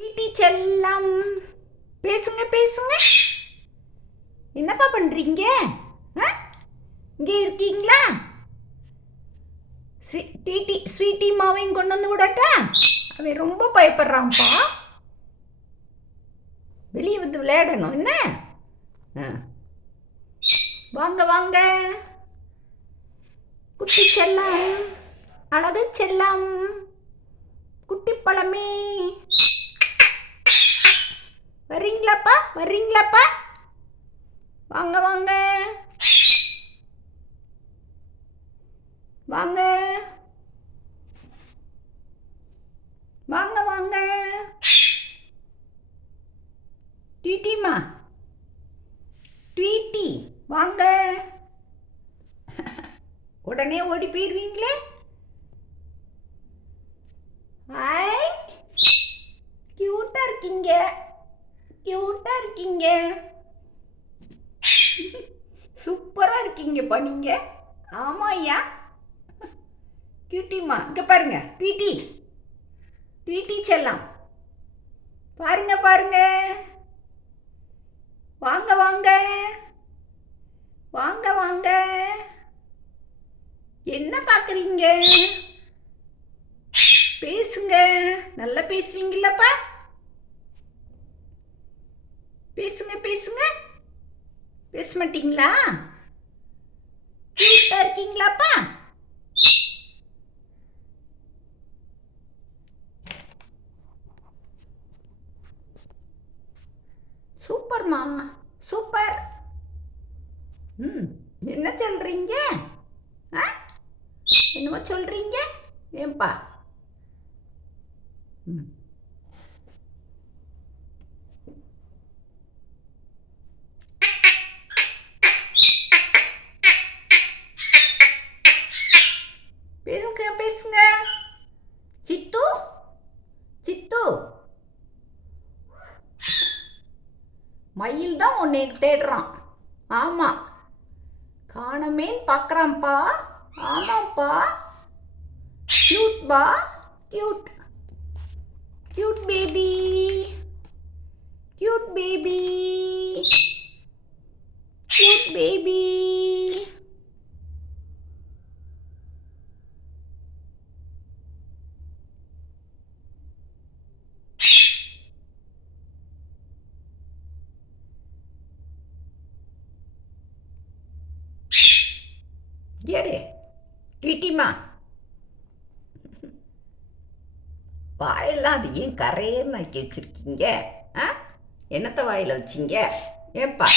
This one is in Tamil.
வீட்டி செல்லம், பேசுங்க பேசுங்க. என்னப்பா பண்றீங்க? இங்கே இருக்கீங்களா? ஸ்வீட்டி மாவையும் கொண்டு வந்து விடட்டா? அவன் ரொம்ப பயப்படுறான்ப்பா. வெளியே வந்து விளையாடணும் என்ன? வாங்க வாங்க குட்டி செல்லம், அழகு செல்லம், குட்டி பழமே, வர்றீங்களாப்பா வர்றீங்களாப்பா? வாங்க வாங்க வாங்க வாங்க வாங்க. ட்வீட்டிமா, ட்வீட்டி வாங்க. உடனே ஓடி போயிடுவீங்களே. ஹாய், கியூட்டா இருக்கீங்க, கியூட்டா இருக்கீங்க, சூப்பரா இருக்கீங்கப்பா நீங்க. ஆமா ஐயா. கியூட்டிமா, இங்க பாருங்க. ட்வீட்டி, ட்வீட்டி செல்லம், பாருங்க பாருங்க. வாங்க வாங்க வாங்க வாங்க. என்ன பார்க்குறீங்க? பேசுங்க, நல்லா பேசுவீங்கல்லப்பா. பேசுங்க பேசுங்க. பேச மாட்டீங்களா? கியூட்டா இருக்கீங்களாப்பா? சூப்பர்மா, சூப்பர். என்ன சொல்றீங்க? என்னமோ சொல்றீங்க ஏன்பா? பேசுங்க பேசுங்க. சித்து, சித்து, மயில் தான் உன்னை தேடுறான். ஆமா, காணமேன்னு பார்க்குறான்ப்பா. ஆமாப்பா. கியூட் பா, cute, cute baby, cute baby, cute baby. ஏறு ட்வீட்டிமா. வாயெல்லாம் அது ஏன் கரையேன்னு ஆக்கி வச்சிருக்கீங்க? என்னத்தை வாயில் வச்சிங்க ஏப்பா?